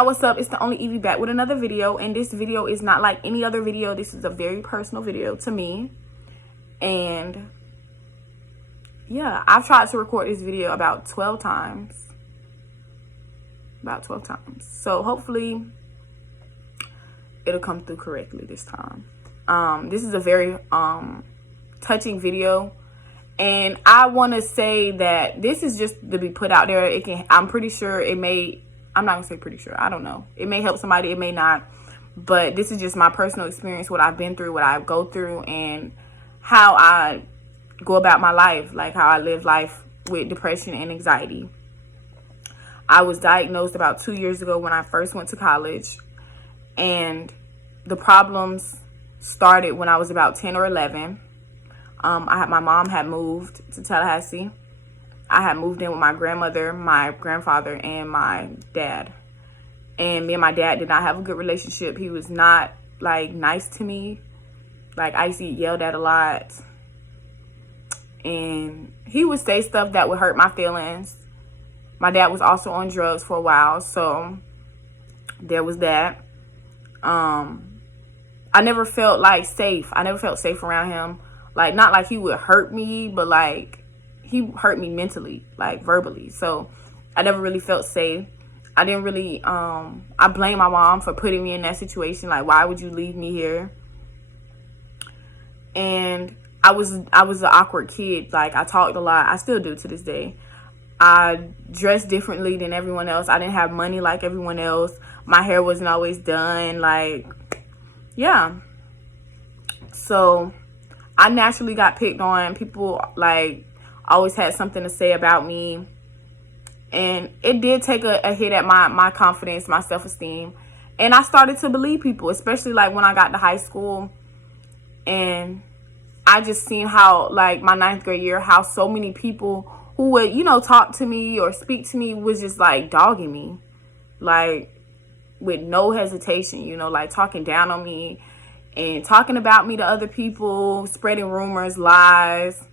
y'all, what's up? It's the only Evie back with another video, and this video is not like any other video. This is a very personal video to me, and yeah, I've tried to record this video about 12 times. So hopefully it'll come through correctly this time. This is a very touching video, and I want to say that this is just to be put out there. It can, I'm pretty sure it may, I'm not gonna say pretty sure, I don't know, it may help somebody, it may not, but this is just my personal experience, what I've been through, what I go through, and how I go about my life, like how I live life with depression and anxiety. I was diagnosed about 2 years ago when I first went to college, and the problems started when I was about 10 or 11. My mom had moved to Tallahassee. I had moved in with my grandmother, my grandfather, and my dad. And me and my dad did not have a good relationship. He was not, like, nice to me. Like, I used to get yelled at a lot. And he would say stuff that would hurt my feelings. My dad was also on drugs for a while, so there was that. I never felt, like, safe. I never felt safe around him. Like, not like he would hurt me, but, like, he hurt me mentally, like verbally. So I never really felt safe. I didn't really, I blame my mom for putting me in that situation. Like, why would you leave me here? And I was an awkward kid. Like, I talked a lot. I still do to this day. I dressed differently than everyone else. I didn't have money like everyone else. My hair wasn't always done. Like, yeah. So I naturally got picked on. People, like, always had something to say about me, and it did take a hit at my confidence, my self-esteem, and I started to believe people, especially like when I got to high school, and I just seen how, like, my 9th grade year, how so many people who would, you know, talk to me or speak to me was just like dogging me, like with no hesitation, you know, like talking down on me and talking about me to other people, spreading rumors, lies,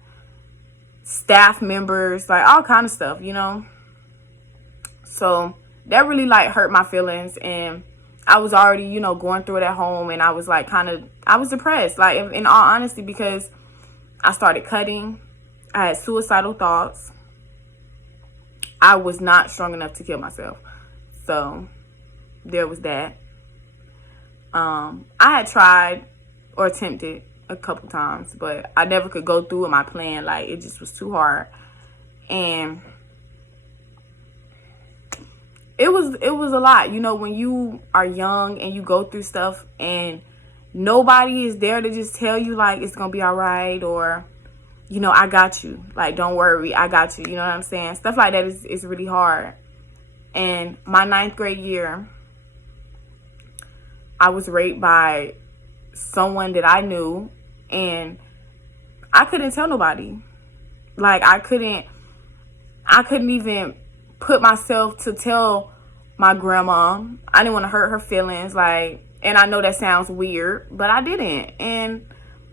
staff members, like all kind of stuff, you know. So that really, like, hurt my feelings, and I was already, you know, going through it at home, and I was like I was depressed, like, in all honesty, because I started cutting. I had suicidal thoughts. I was not strong enough to kill myself, so there was that. I had tried or attempted a couple times, but I never could go through with my plan. Like, it just was too hard, and it was a lot, you know, when you are young and you go through stuff and nobody is there to just tell you, like, it's gonna be all right, or, you know, I got you, like, don't worry, I got you, you know what I'm saying? Stuff like that is really hard. And my 9th grade year, I was raped by someone that I knew, and I couldn't tell nobody. Like, I couldn't even put myself to tell my grandma. I didn't want to hurt her feelings, like, and I know that sounds weird, but I didn't. And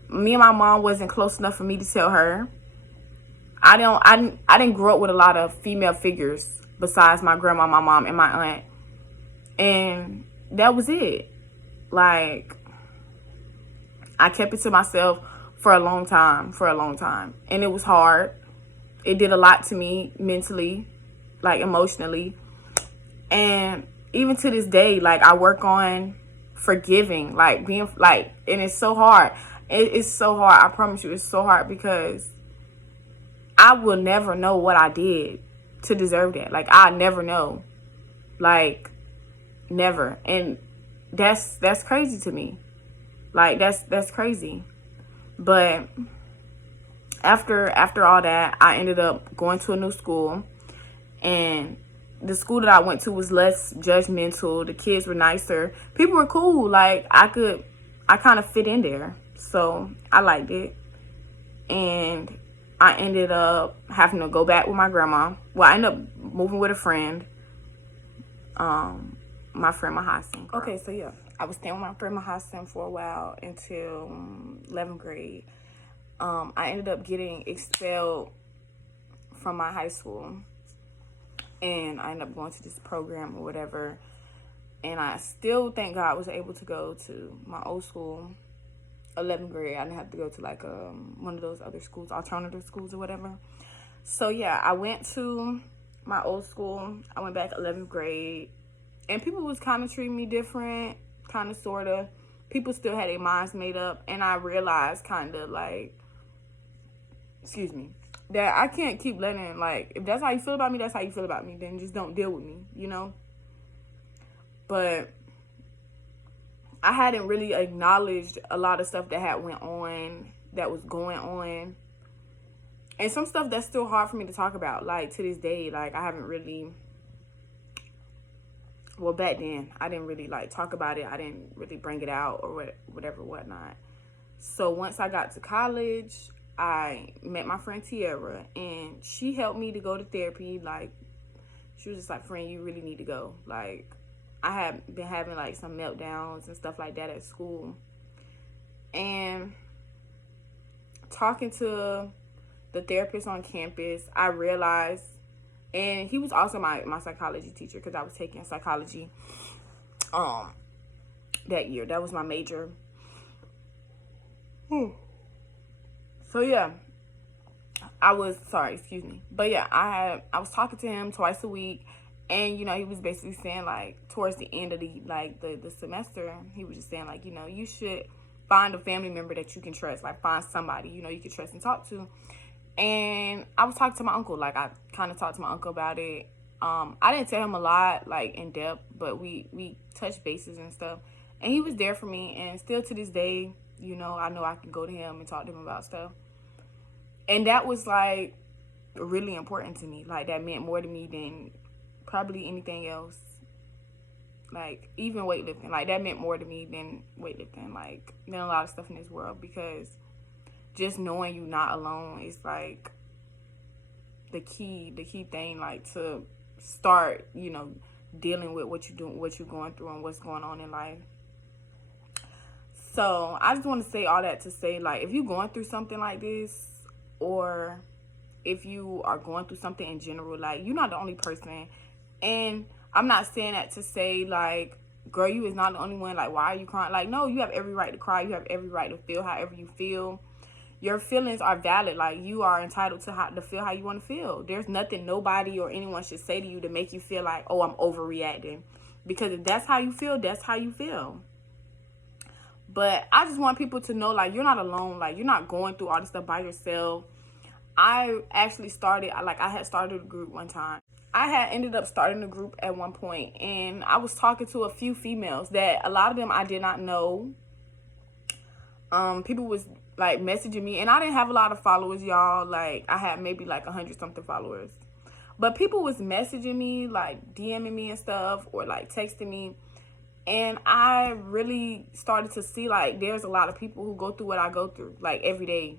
me and my mom wasn't close enough for me to tell her. I didn't grow up with a lot of female figures besides my grandma, my mom, and my aunt. And that was it. Like, I kept it to myself for a long time, and it was hard. It did a lot to me mentally, like, emotionally, and even to this day, like, I work on forgiving, like, being, like, and it's so hard. It's so hard. I promise you, it's so hard, because I will never know what I did to deserve that. Like, I never know, like, never. And that's crazy to me. Like, that's crazy. But after all that, I ended up going to a new school, and the school that I went to was less judgmental. The kids were nicer. People were cool. Like, I kind of fit in there, so I liked it. And I ended up having to go back with my grandma. Well, I ended up moving with a friend. My friend Mahasin. Okay, so yeah, I was staying with my friend Mahasin for a while until 11th grade. I ended up getting expelled from my high school, and I ended up going to this program or whatever. And I still, thank God, was able to go to my old school, 11th grade. I didn't have to go to like one of those other schools, alternative schools or whatever. So yeah, I went to my old school. I went back 11th grade. And people was kind of treating me different, kind of, sort of. People still had their minds made up. And I realized kind of like, excuse me, that I can't keep letting, like, if that's how you feel about me, that's how you feel about me. Then just don't deal with me, you know? But I hadn't really acknowledged a lot of stuff that had went on, that was going on. And some stuff that's still hard for me to talk about, like, to this day. Like, I haven't really, well, back then, I didn't really, like, talk about it. I didn't really bring it out or whatever, whatnot. So once I got to college, I met my friend Tiara, and she helped me to go to therapy. Like, she was just like, friend, you really need to go. Like, I had been having, like, some meltdowns and stuff like that at school. And talking to the therapist on campus, I realized, and he was also my psychology teacher, because I was taking psychology that year. That was my major. So yeah, but yeah, I was talking to him twice a week, and you know, he was basically saying, like, towards the end of the semester, he was just saying, like, you know, you should find a family member that you can trust, like, find somebody, you know, you can trust and talk to. And I was talking to my uncle, like, I kind of talked to my uncle about it. I didn't tell him a lot, like, in depth, but we touched bases and stuff, and he was there for me. And still to this day, you know I can go to him and talk to him about stuff. And that was, like, really important to me. Like, that meant more to me than probably anything else. Like, even weightlifting. Like, that meant more to me than weightlifting. Like, than a lot of stuff in this world. Because just knowing you're not alone is, like, the key thing. Like, to start, you know, dealing with what you're doing, what you're going through, and what's going on in life. So, I just want to say all that to say, like, if you're going through something like this, or if you are going through something in general, like, you're not the only person. And I'm not saying that to say, like, girl, you is not the only one. Like, why are you crying? Like, no, you have every right to cry. You have every right to feel however you feel. Your feelings are valid. Like, you are entitled to feel how you want to feel. There's nothing nobody or anyone should say to you to make you feel like, oh, I'm overreacting. Because if that's how you feel, that's how you feel. But I just want people to know, like, you're not alone. Like, you're not going through all this stuff by yourself. I actually I had started a group one time. I had ended up starting a group at one point, and I was talking to a few females that a lot of them I did not know. People was, like, messaging me, and I didn't have a lot of followers, y'all. Like, I had maybe like 100-something followers. But people was messaging me, like, DMing me and stuff, or, like, texting me. And I really started to see, like, there's a lot of people who go through what I go through, like, every day.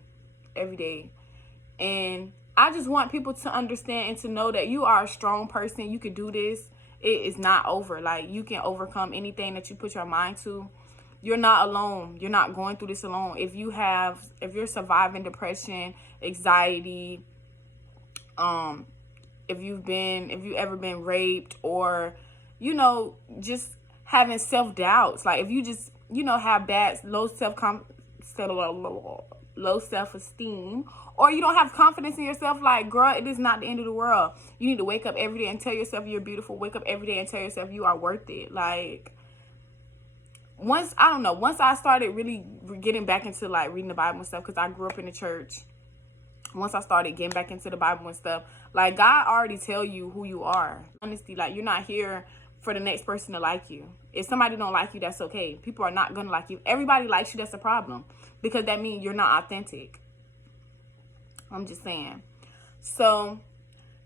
And I just want people to understand and to know that you are a strong person. You can do this. It is not over. Like, you can overcome anything that you put your mind to. You're not alone. You're not going through this alone. If you're surviving depression, anxiety, if you've ever been raped, or, you know, just having self-doubts, like, if you just, you know, have low self-esteem, or you don't have confidence in yourself, like, girl, it is not the end of the world. You need to wake up every day and tell yourself you're beautiful. Wake up every day and tell yourself you are worth it. Like, once I started really getting back into, like, reading the Bible and stuff, because I grew up in the church. Once I started getting back into the Bible and stuff, like, God already tell you who you are. Honesty, like, you're not here for the next person to like you. If somebody don't like you, that's okay. People are not gonna like you. Everybody likes you, that's a problem, because that means you're not authentic. I'm just saying. So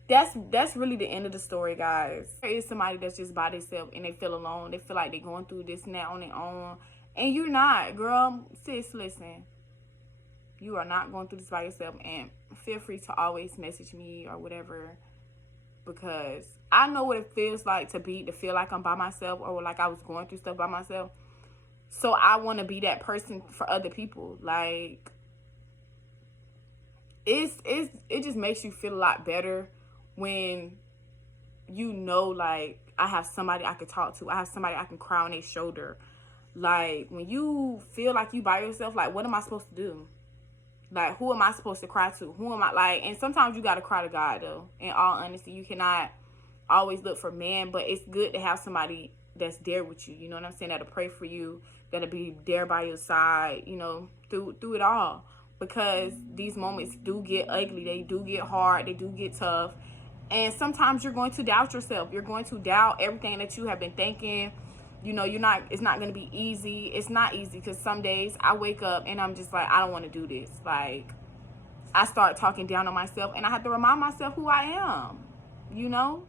that's really the end of the story, guys. There is somebody that's just by themselves and they feel alone. They feel like they're going through this and that on their own, and you're not, girl. Sis, listen, you are not going through this by yourself. And feel free to always message me or whatever, because I know what it feels like to feel like I'm by myself, or like I was going through stuff by myself. So I want to be that person for other people. Like, it just makes you feel a lot better when you know, like, I have somebody I can talk to. I have somebody I can cry on their shoulder. Like, when you feel like you by yourself, like, what am I supposed to do? Like, who am I supposed to cry to? Who am I, like, and sometimes you got to cry to God, though. In all honesty, you cannot always look for man, but it's good to have somebody that's there with you. You know what I'm saying? That'll pray for you, that'll be there by your side, you know, through it all. Because these moments do get ugly. They do get hard. They do get tough. And sometimes you're going to doubt yourself. You're going to doubt everything that you have been thinking. You know, it's not going to be easy. It's not easy, because some days I wake up and I'm just like, I don't want to do this. Like, I start talking down on myself, and I have to remind myself who I am, you know?